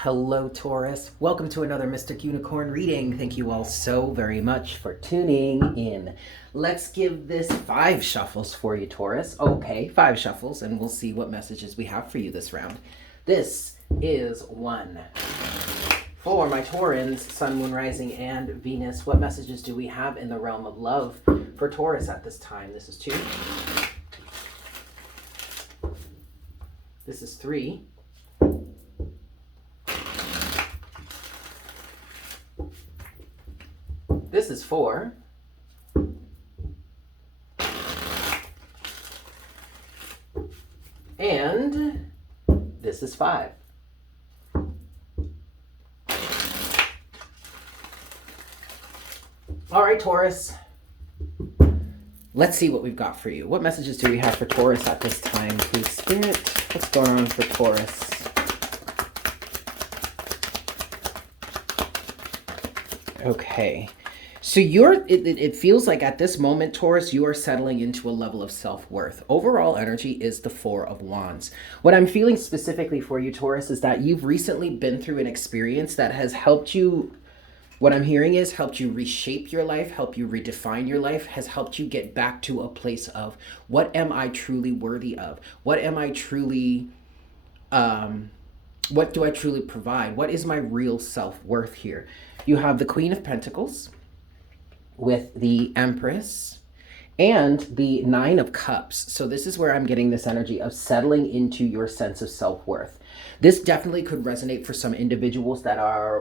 Hello, Taurus. Welcome to another Mystic Unicorn reading. Thank you all so very much for tuning in. Let's give this 5 shuffles for you, Taurus. Okay, 5 shuffles, and we'll see what messages we have for you this round. This is 1. For my Taurans, Sun, Moon, Rising, and Venus, what messages do we have in the realm of love for Taurus at this time? This is 2. This is 3. This is 4. And this is 5. All right, Taurus. Let's see what we've got for you. What messages do we have for Taurus at this time, please, Spirit? What's going on for Taurus? Okay. So it feels like at this moment, Taurus, you are settling into a level of self-worth. Overall energy is the 4 of Wands. What I'm feeling specifically for you, Taurus, is that you've recently been through an experience that has helped you, what I'm hearing is helped you reshape your life, help you redefine your life, has helped you get back to a place of what am I truly worthy of? What am I truly, what do I truly provide? What is my real self-worth here? You have the Queen of Pentacles with the Empress and the 9 of Cups. So this is where I'm getting this energy of settling into your sense of self-worth. This definitely could resonate for some individuals that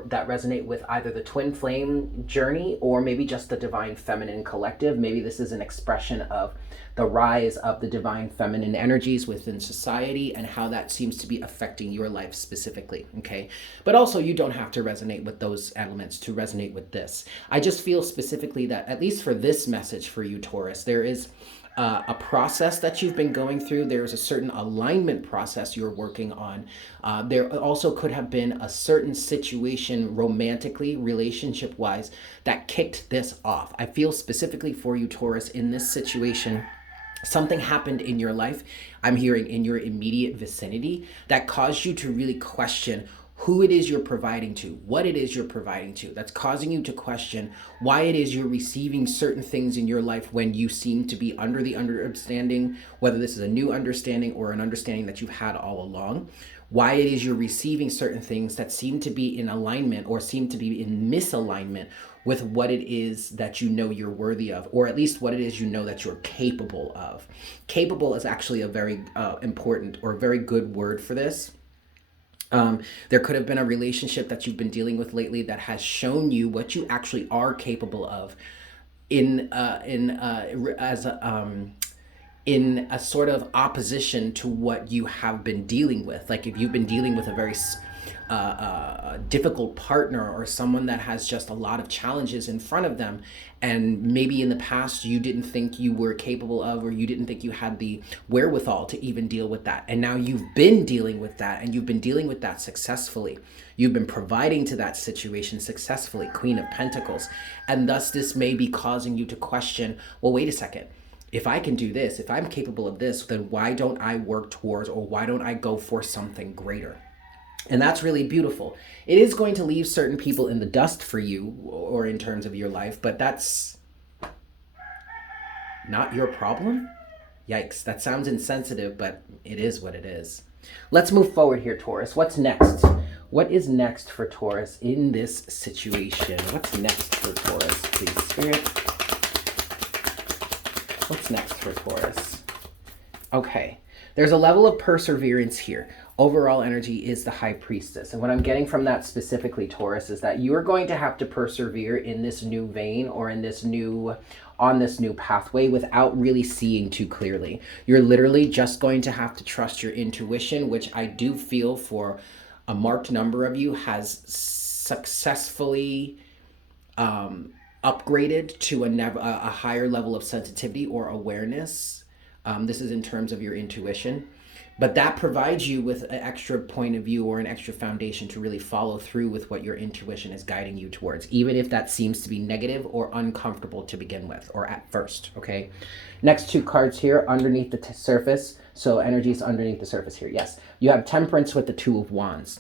resonate with either the twin flame journey or maybe just the divine feminine collective. Maybe this is an expression of the rise of the divine feminine energies within society and how that seems to be affecting your life specifically, okay? But also you don't have to resonate with those elements to resonate with this. I just feel specifically that, at least for this message for you, Taurus, there is a process that you've been going through. There's a certain alignment process you're working on. There also could have been a certain situation romantically, relationship-wise, that kicked this off. I feel specifically for you, Taurus, in this situation, something happened in your life, I'm hearing in your immediate vicinity, that caused you to really question who it is you're providing to, what it is you're providing to. That's causing you to question why it is you're receiving certain things in your life when you seem to be under the understanding, whether this is a new understanding or an understanding that you've had all along. Why it is you're receiving certain things that seem to be in alignment or seem to be in misalignment with what it is that you know you're worthy of, or at least what it is you know that you're capable of. Capable is actually a very important or very good word for this. There could have been a relationship that you've been dealing with lately that has shown you what you actually are capable of in a sort of opposition to what you have been dealing with. Like if you've been dealing with a very difficult partner or someone that has just a lot of challenges in front of them, and maybe in the past you didn't think you were capable of, or you didn't think you had the wherewithal to even deal with that, and now you've been dealing with that, and you've been dealing with that successfully. You've been providing to that situation successfully, Queen of Pentacles, and thus this may be causing you to question, well, wait a second, if I can do this, if I'm capable of this, then why don't I work towards, or why don't I go for something greater? And that's really beautiful. It is going to leave certain people in the dust for you, or in terms of your life, but that's not your problem. Yikes, that sounds insensitive, but it is what it is. Let's move forward here, Taurus. What's next? What is next for Taurus in this situation? What's next for Taurus, please, Spirit? What's next for Taurus? Okay, there's a level of perseverance here. Overall energy is the High Priestess. And what I'm getting from that specifically, Taurus, is that you're going to have to persevere in this new vein, or in this new, on this new pathway, without really seeing too clearly. You're literally just going to have to trust your intuition, which I do feel for a marked number of you has successfully upgraded to a higher level of sensitivity or awareness. This is in terms of your intuition. But that provides you with an extra point of view or an extra foundation to really follow through with what your intuition is guiding you towards, even if that seems to be negative or uncomfortable to begin with, or at first, okay? Next 2 cards here underneath the surface. So energy is underneath the surface here, yes. You have Temperance with the 2 of Wands.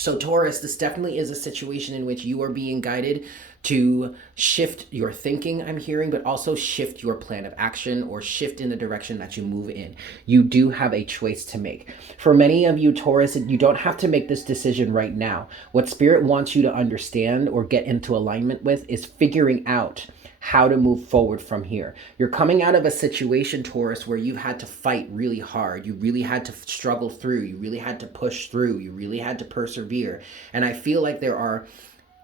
So Taurus, this definitely is a situation in which you are being guided to shift your thinking, I'm hearing, but also shift your plan of action or shift in the direction that you move in. You do have a choice to make. For many of you, Taurus, you don't have to make this decision right now. What Spirit wants you to understand or get into alignment with is figuring out how to move forward from here. You're coming out of a situation, Taurus, where you've had to fight really hard. You really had to struggle through. You really had to push through. You really had to persevere. And I feel like there are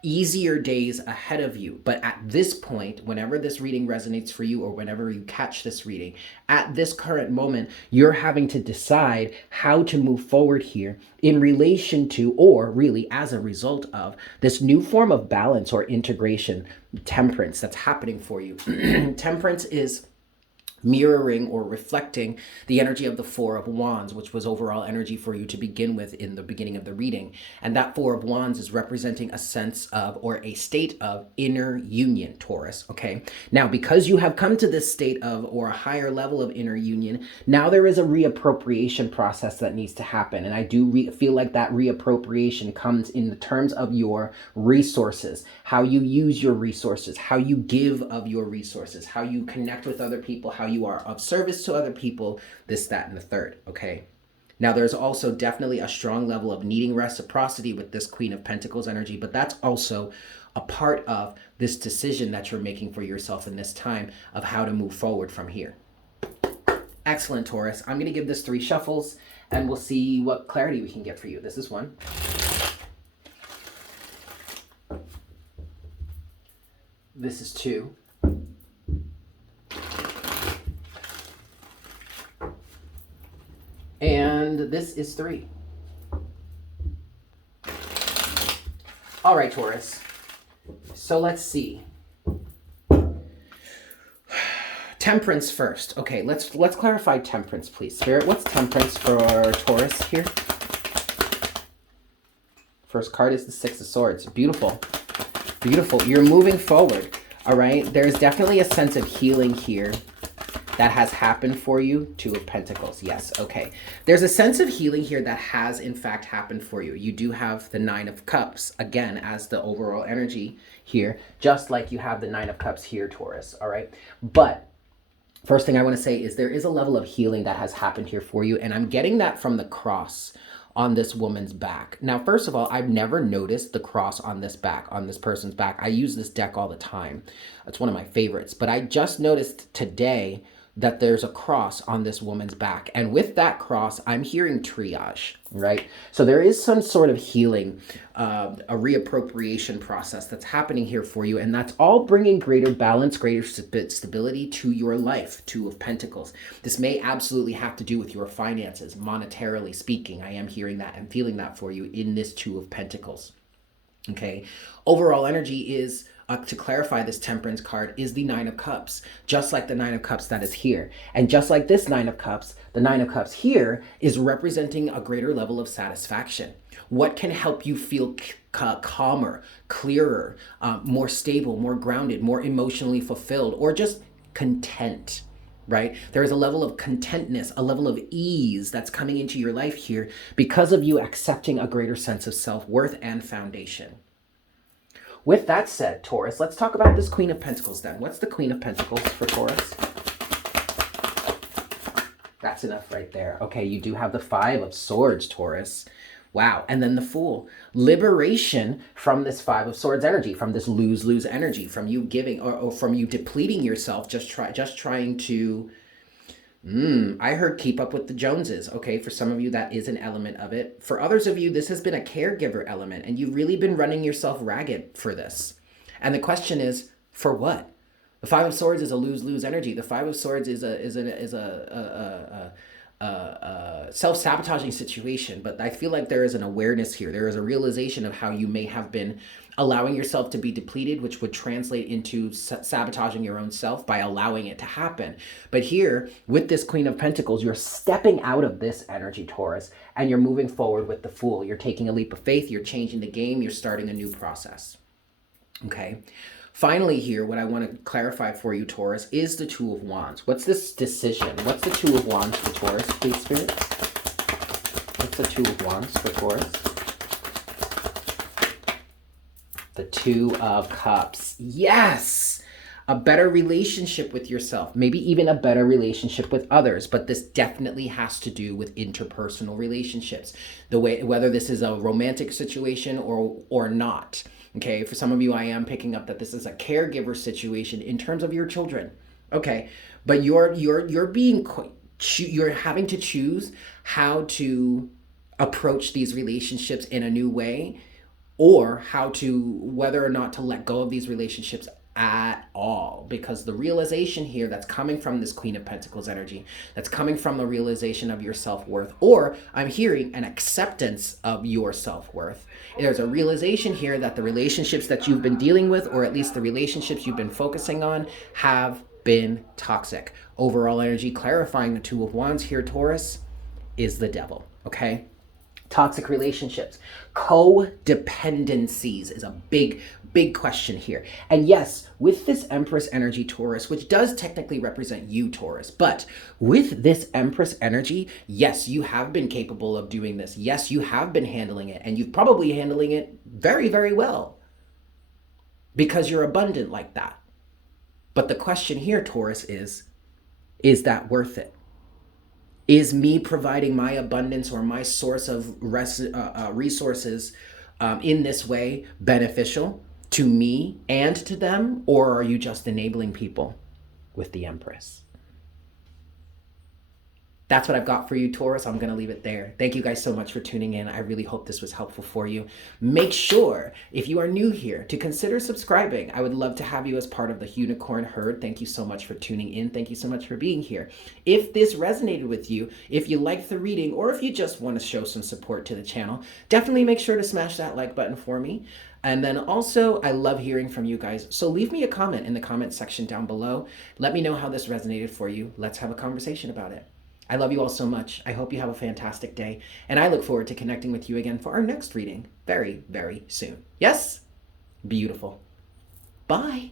easier days ahead of you. But at this point, whenever this reading resonates for you or whenever you catch this reading, at this current moment, you're having to decide how to move forward here in relation to, or really as a result of, this new form of balance or integration, temperance, that's happening for you. Temperance is mirroring or reflecting the energy of the Four of Wands, which was overall energy for you to begin with in the beginning of the reading. And that Four of Wands is representing a sense of, or a state of, inner union, Taurus, okay? Now, because you have come to this state of, or a higher level of inner union, now there is a reappropriation process that needs to happen. And I do feel like that reappropriation comes in the terms of your resources, how you use your resources, how you give of your resources, how you connect with other people, how you are of service to other people, this, that, and the third, okay? Now, there's also definitely a strong level of needing reciprocity with this Queen of Pentacles energy, but that's also a part of this decision that you're making for yourself in this time of how to move forward from here. Excellent, Taurus. I'm going to give this 3 shuffles, and we'll see what clarity we can get for you. This is 1. This is 2. And this is 3. All right, Taurus. So let's see. Temperance first. Okay, let's clarify temperance, please. Spirit, what's temperance for Taurus here? First card is the 6 of Swords. Beautiful. Beautiful. You're moving forward. All right. There's definitely a sense of healing here that has happened for you. 2 of Pentacles. Yes. Okay. There's a sense of healing here that has in fact happened for you. You do have the 9 of Cups again as the overall energy here, just like you have the 9 of Cups here, Taurus. All right. But first thing I want to say is there is a level of healing that has happened here for you. And I'm getting that from the cross on this woman's back. Now, first of all, I've never noticed the cross on this back, on this person's back. I use this deck all the time. It's one of my favorites. But I just noticed today that there's a cross on this woman's back. And with that cross, I'm hearing triage, right? So there is some sort of healing, a reappropriation process that's happening here for you. And that's all bringing greater balance, greater stability to your life, 2 of Pentacles. This may absolutely have to do with your finances, monetarily speaking. I am hearing that and feeling that for you in this 2 of Pentacles, okay? Overall energy is, to clarify this temperance card, is the 9 of Cups, just like the 9 of Cups that is here. And just like this 9 of Cups, the 9 of Cups here is representing a greater level of satisfaction. What can help you feel calmer, clearer, more stable, more grounded, more emotionally fulfilled, or just content, right? There is a level of contentness, a level of ease that's coming into your life here because of you accepting a greater sense of self-worth and foundation. With that said, Taurus, let's talk about this Queen of Pentacles then. What's the Queen of Pentacles for Taurus? That's enough right there. Okay, you do have the 5 of Swords, Taurus. Wow. And then the Fool. Liberation from this 5 of Swords energy, from this lose-lose energy, from you giving or from you depleting yourself, just trying to... I heard keep up with the Joneses. Okay, for some of you, that is an element of it. For others of you, this has been a caregiver element, and you've really been running yourself ragged for this. And the question is, for what? The 5 of Swords is a lose-lose energy. The 5 of Swords is a self-sabotaging situation, but I feel like there is an awareness here. There is a realization of how you may have been allowing yourself to be depleted, which would translate into sabotaging your own self by allowing it to happen. But here, with this Queen of Pentacles, you're stepping out of this energy, Taurus, and you're moving forward with the Fool. You're taking a leap of faith. You're changing the game. You're starting a new process. Okay. Finally here, what I want to clarify for you, Taurus, is the 2 of Wands. What's this decision? What's the 2 of Wands for Taurus, please, Spirit? What's the 2 of Wands for Taurus? The Two of Cups. Yes! A better relationship with yourself, maybe even a better relationship with others, but this definitely has to do with interpersonal relationships. The way, whether this is a romantic situation or not. Okay, for some of you, I am picking up that this is a caregiver situation in terms of your children. Okay, but you're being, you're having to choose how to approach these relationships in a new way, or how to, whether or not to let go of these relationships at all, because the realization here that's coming from this Queen of Pentacles energy, that's coming from the realization of your self-worth, or I'm hearing an acceptance of your self-worth. There's a realization here that the relationships that you've been dealing with, or at least the relationships you've been focusing on, have been toxic. Overall energy clarifying the Two of Wands here, Taurus, is the devil. Okay, toxic relationships, codependencies is a big question here. And yes, with this Empress energy, Taurus, which does technically represent you, Taurus, but with this Empress energy, yes, you have been capable of doing this. Yes, you have been handling it, and you've probably handling it very, very well, because you're abundant like that. But the question here, Taurus, is that worth it? Is me providing my abundance or my source of resources in this way beneficial to me and to them? Or are you just enabling people with the Empress? That's what I've got for you, Taurus. I'm going to leave it there. Thank you guys so much for tuning in. I really hope this was helpful for you. Make sure, if you are new here, to consider subscribing. I would love to have you as part of the Unicorn Herd. Thank you so much for tuning in. Thank you so much for being here. If this resonated with you, if you liked the reading, or if you just want to show some support to the channel, definitely make sure to smash that like button for me. And then also, I love hearing from you guys. So leave me a comment in the comment section down below. Let me know how this resonated for you. Let's have a conversation about it. I love you all so much. I hope you have a fantastic day, and I look forward to connecting with you again for our next reading very, very soon. Yes? Beautiful. Bye.